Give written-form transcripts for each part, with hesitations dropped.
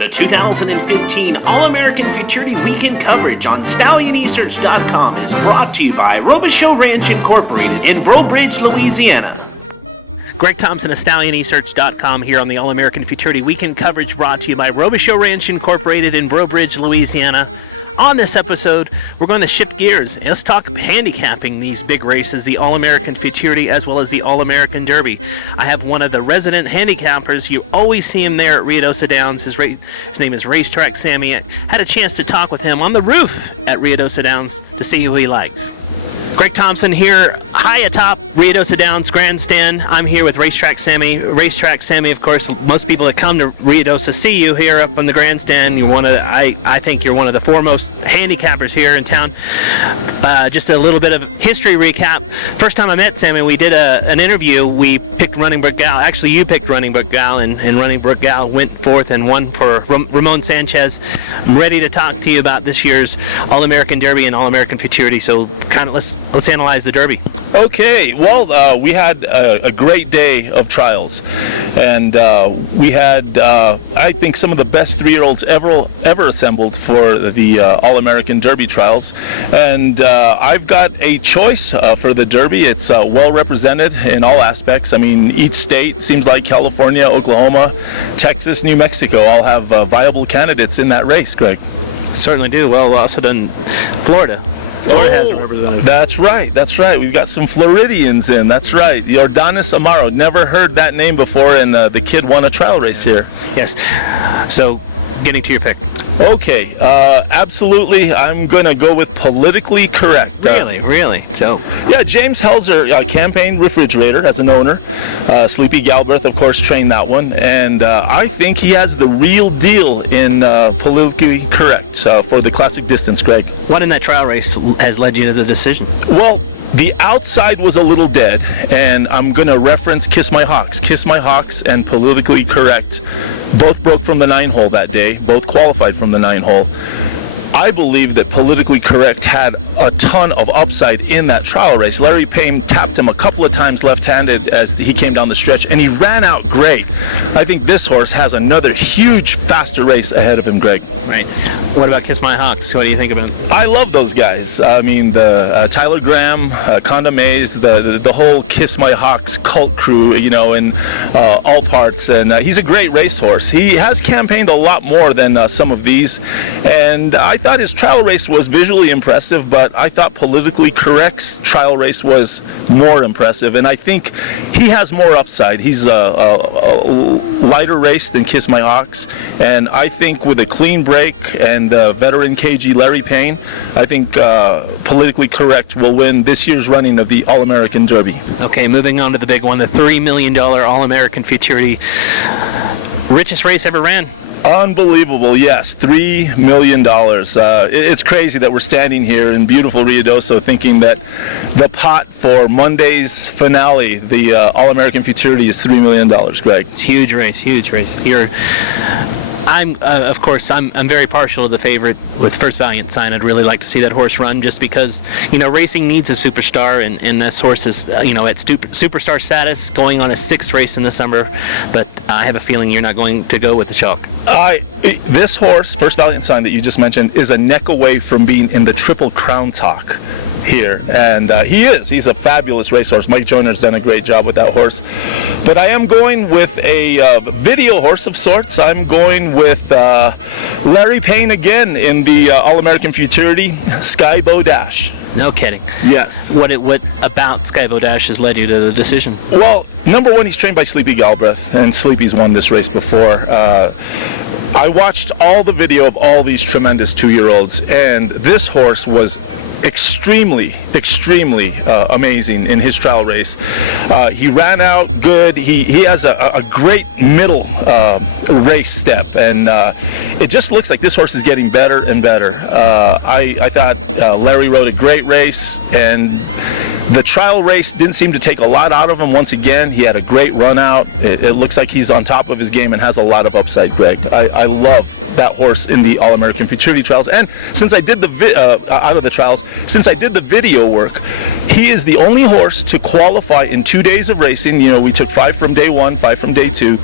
The 2015 All American Futurity Weekend coverage on StallionEsearch.com is brought to you by Robichaux Ranch Incorporated in Breaux Bridge, Louisiana. Greg Thompson of StallionEsearch.com here on the All American Futurity Weekend coverage brought to you by Robichaux Ranch Incorporated in Breaux Bridge, Louisiana. On this episode, we're going to shift gears. Let's talk handicapping these big races, the All American Futurity as well as the All American Derby. I have one of the resident handicappers. You always see him there at Ruidoso Downs. His name is Racetrack Sammy. I had a chance to talk with him on the roof at Ruidoso Downs to see who he likes. Greg Thompson here, high atop Ruidoso Downs Grandstand. I'm here with Racetrack Sammy. Racetrack Sammy, of course, most people that come to Ruidoso see you here up on the grandstand. You're one of the, I think you're one of the foremost handicappers here in town. Just a little bit of history recap. First time I met Sammy, we did an interview. We picked Running Brook Gal. Actually, you picked Running Brook Gal, and Running Brook Gal went forth and won for Ramon Sanchez. I'm ready to talk to you about this year's All American Derby and All American Futurity. So, kind of let's analyze the Derby. Okay, well, we had a great day of trials, and we had, I think, some of the best 3-year-olds ever assembled for the All-American Derby trials, and I've got a choice for the Derby. It's well represented in all aspects. I mean, each state, seems like California, Oklahoma, Texas, New Mexico all have viable candidates in that race, Greg. Certainly do. Well, also done Florida. Florida has a representative. That's right. We've got some Floridians in. That's right. Jordanis Amaro. Never heard that name before, and the kid won a trial race here. Yes. So, getting to your pick. Okay. Absolutely. I'm going to go with politically correct. Really? So. Yeah, James Helzer, campaign refrigerator as an owner. Sleepy Galbraith, of course, trained that one. And I think he has the real deal in politically correct for the classic distance, Greg. What in that trial race has led you to the decision? Well, the outside was a little dead, and I'm going to reference Kiss My Hawks. Kiss My Hawks and politically correct both broke from the 9-hole that day, both qualified from the 9-hole. I believe that politically correct had a ton of upside in that trial race. Larry Payne tapped him a couple of times left-handed as he came down the stretch, and he ran out great. I think this horse has another huge, faster race ahead of him, Greg. Right. What about Kiss My Hawks? What do you think about it? I love those guys. I mean, the Tyler Graham, Conda Mays, the whole Kiss My Hawks cult crew, in all parts. And he's a great racehorse. He has campaigned a lot more than some of these, and I thought his trial race was visually impressive, but I thought politically correct's trial race was more impressive, and I think he has more upside. He's a lighter race than Kiss My Hawks, and I think with a clean break and veteran KG Larry Payne, I think politically correct will win this year's running of the All-American Derby. Okay, moving on to the big one, the $3 million All-American Futurity. Richest race ever ran. Unbelievable, yes, $3 million. It's crazy that we're standing here in beautiful Ruidoso thinking that the pot for Monday's finale, the All-American Futurity, is $3 million, Greg. It's huge race. I'm very partial to the favorite with First Valiant Sign. I'd really like to see that horse run just because, racing needs a superstar, and this horse is, at superstar status going on a 6th race in the summer, but I have a feeling you're not going to go with the chalk. This horse, First Valiant Sign that you just mentioned, is a neck away from being in the Triple Crown talk here, and he's a fabulous racehorse. Mike Joyner's done a great job with that horse, but I am going with a video horse of sorts. I'm going with Larry Payne again in the All-American Futurity, Skybow Dash. No kidding. Yes. What about Skybow Dash has led you to the decision? Well, number one, he's trained by Sleepy Galbraith, and Sleepy's won this race before. I watched all the video of all these tremendous 2-year-olds, and this horse was extremely amazing in his trial race. He ran out good. He has a great middle race step, and it just looks like this horse is getting better and better. I thought Larry rode a great race, and The trial race didn't seem to take a lot out of him. Once again, he had a great run out. It looks like he's on top of his game and has a lot of upside, Greg. I love that horse in the All American Futurity trials. And since I did out of the trials, since I did the video work, he is the only horse to qualify in 2 days of racing. You know, we took 5 from day 1, 5 from day 2.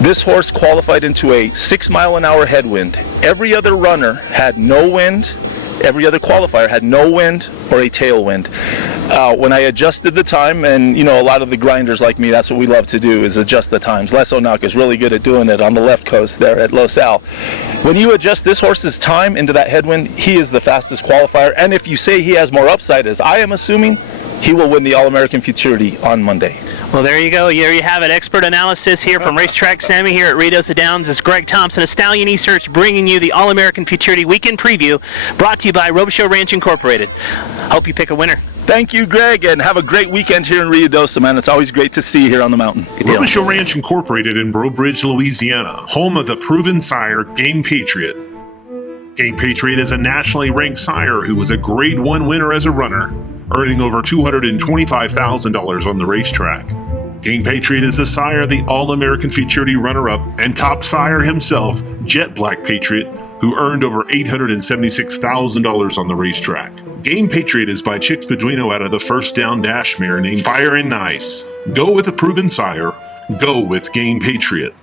This horse qualified into a 6-mile-an-hour headwind. Every other runner had no wind. Every other qualifier had no wind or a tailwind. When I adjusted the time, and you know, a lot of the grinders like me, that's what we love to do, is adjust the times. Les O'Nock is really good at doing it on the left coast there at Los Al. When you adjust this horse's time into that headwind, he is the fastest qualifier. And if you say he has more upside, as I am assuming, he will win the All American Futurity on Monday. Well, there you go. There you have it. Expert analysis here from Racetrack Sammy here at Ruidoso Downs. It's Greg Thompson of Stallion Research bringing you the All American Futurity Weekend Preview, brought to you by Robichaux Ranch Incorporated. Hope you pick a winner. Thank you, Greg, and have a great weekend here in Ruidoso, man. It's always great to see you here on the mountain. Ruidoso Ranch Incorporated in Breaux Bridge, Louisiana, home of the proven sire Game Patriot. Game Patriot is a nationally ranked sire who was a Grade 1 winner as a runner, earning over $225,000 on the racetrack. Game Patriot is the sire of the All American Futurity runner-up and top sire himself, Jet Black Patriot, who earned over $876,000 on the racetrack. Game Patriot is by Chicks Beduino out of the First Down Dash mare named Fire and Nice. Go with a proven sire. Go with Game Patriot.